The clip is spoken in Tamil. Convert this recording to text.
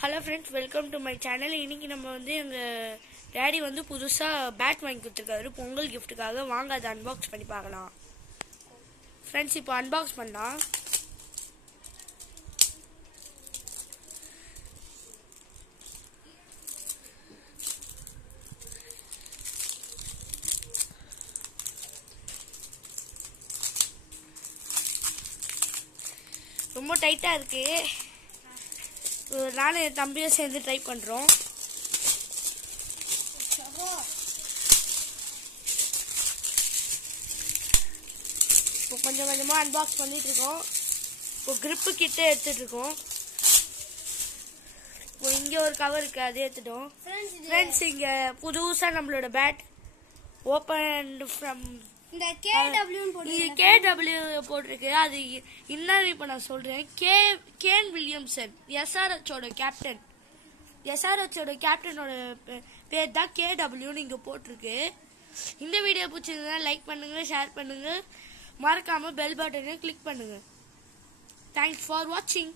Hello friends, welcome to my channel. இன்னைக்கு நம்ம வந்து எங்க டாடி வந்து புதுசா பேட் வாங்கி கொடுத்திருக்காரு பொங்கல் giftக்காக. வாங்க அதை அன்பாக்ஸ் பண்ணி பார்க்கலாம். Friends, இப்போ அன்பாக்ஸ் பண்ணலாம். ரொம்ப டைட்டா இருக்கு. நானும் என் தம்பியும் சேர்ந்து ட்ரை பண்றோம். இப்போ கொஞ்சம் கொஞ்சமா அன்பாக்ஸ் பண்ணிட்டு இருக்கோம். இப்போ grip கிட்ட எடுத்துட்டு இருக்கோம். இப்போ இங்க ஒரு கவர் இருக்கு, அதை எடுத்துட்டோம். ஃப்ரெண்ட்ஸ், இங்க புதுசா நம்மளோட பேட் ஓபன்ட் ஃப்ரம் இந்த KW போட்டிருக்கு. அது இன்னும் இப்ப நான் சொல்றேன். கேன் வில்லியம்சன் SRHோட கேப்டன். SRHோட கேப்டனோட பேர் தான் KWன்னு இங்க போட்டிருக்கு. இந்த வீடியோ பிடிச்சிருந்தா லைக் பண்ணுங்க, ஷேர் பண்ணுங்க, மறக்காம பெல் பட்டனை கிளிக் பண்ணுங்க. தேங்க்ஸ் ஃபார் வாட்சிங்.